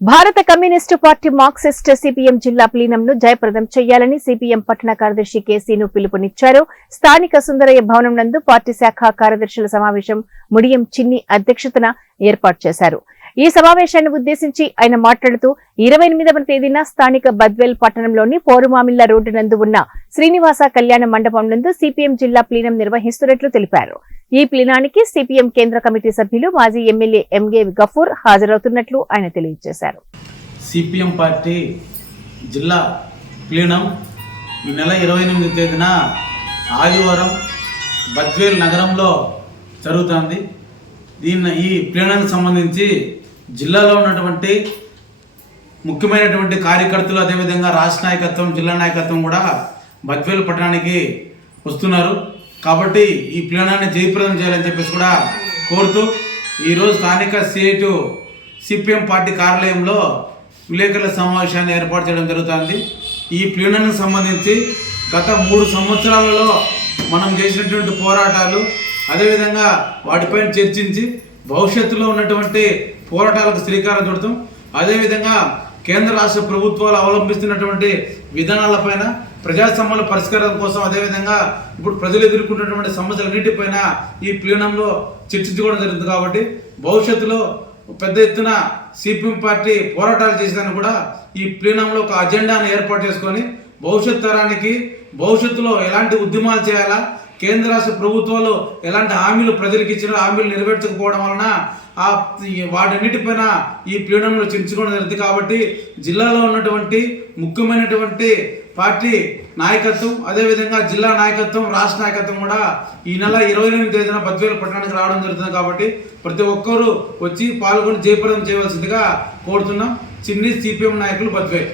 భారత communist party Marxist CPM జిల్లా ప్లీనంను జయప్రదం చేయాలని సిపిఎం పట్టణ కార్యదర్శి కేసీను పిలుపునిచ్చారు. స్థానిక సుందరయ్య భవనం నందు పార్టీ శాఖ కార్యదర్శుల సమావేశం ముడియం చిన్ని అధ్యక్షతన ఏర్పాటు చేశారు. ఈ సమావేశాన్ని ఉద్దేశించి ఆయన మాట్లాడుతూ 28వ తేదీన స్థానిక బద్వేల్ పట్టణంలోని పోరుమామిళ్ల రోడ్డు నందు ఉన్న శ్రీనివాస కళ్యాణ మండపం నందు సిపిఎం జిల్లా ప్లీనం నిర్వహిస్తున్నట్లు తెలిపారు. ఈ ప్లీనానికి సిపిఎం కేంద్ర కమిటీ సభ్యులు మాజీ ఎమ్మెల్యే ఎంగే గఫూర్ హాజరవుతున్నట్లు ఆయన తెలియజేశారు. సిపిఎం పార్టీ జిల్లా ప్లీనం ఈ నెల 28వ తేదీన ఆదివారం బద్వేల్ నగరంలో జరుగుతుంది. ఈ ప్లీనానికి సంబంధించి జిల్లాలో ఉన్నటువంటి ముఖ్యమైనటువంటి కార్యకర్తలు, అదేవిధంగా రాష్ట్ర నాయకత్వం, జిల్లా నాయకత్వం కూడా బద్వేల్ పట్టణానికి వస్తున్నారు. కాబట్టి ఈ ప్లీనాన్ని జయప్రదం చేయాలని చెప్పేసి కూడా కోరుతూ ఈరోజు స్థానిక సిఐటు సిపిఎం పార్టీ కార్యాలయంలో విలేకరుల సమావేశాన్ని ఏర్పాటు చేయడం జరుగుతుంది. ఈ ప్లీనానికి సంబంధించి గత 3 సంవత్సరాలలో మనం చేసినటువంటి పోరాటాలు, అదేవిధంగా వాటిపైన చర్చించి భవిష్యత్తులో ఉన్నటువంటి పోరాటాలకు శ్రీకారం చుడతాం. అదేవిధంగా కేంద్ర రాష్ట్ర ప్రభుత్వాలు అవలంబిస్తున్నటువంటి విధానాలపైన, ప్రజా సమస్యల పరిష్కారం కోసం, అదేవిధంగా ఇప్పుడు ప్రజలు ఎదుర్కొంటున్నటువంటి సమస్యలన్నింటిపైన ఈ ప్లీనంలో చర్చించుకోవడం జరుగుతుంది. కాబట్టి భవిష్యత్తులో పెద్ద ఎత్తున సిపిఎం పార్టీ పోరాటాలు చేసేదాన్ని కూడా ఈ ప్లీనంలో ఒక అజెండాను ఏర్పాటు చేసుకొని భవిష్యత్ తరానికి భవిష్యత్తులో ఎలాంటి ఉద్యమాలు చేయాలా, కేంద్ర రాష్ట్ర ప్రభుత్వాలు ఎలాంటి హామీలు ప్రజలకు ఇచ్చిన హామీలు నెరవేర్చకపోవడం వలన వాటన్నిటిపైన ఈ ప్లీనంలో చర్చించుకోవడం జరుగుతుంది. కాబట్టి జిల్లాలో ఉన్నటువంటి ముఖ్యమైనటువంటి పార్టీ నాయకత్వం, అదేవిధంగా జిల్లా నాయకత్వం, రాష్ట్ర నాయకత్వం కూడా ఈ నెల 28వ తేదీన బద్వేల్ పట్టణానికి రావడం జరుగుతుంది. కాబట్టి ప్రతి ఒక్కరూ వచ్చి పాల్గొని జయప్రదం చేయవలసిందిగా కోరుతున్నాం. చిన్ని సిపిఎం నాయకులు, బద్వేల్.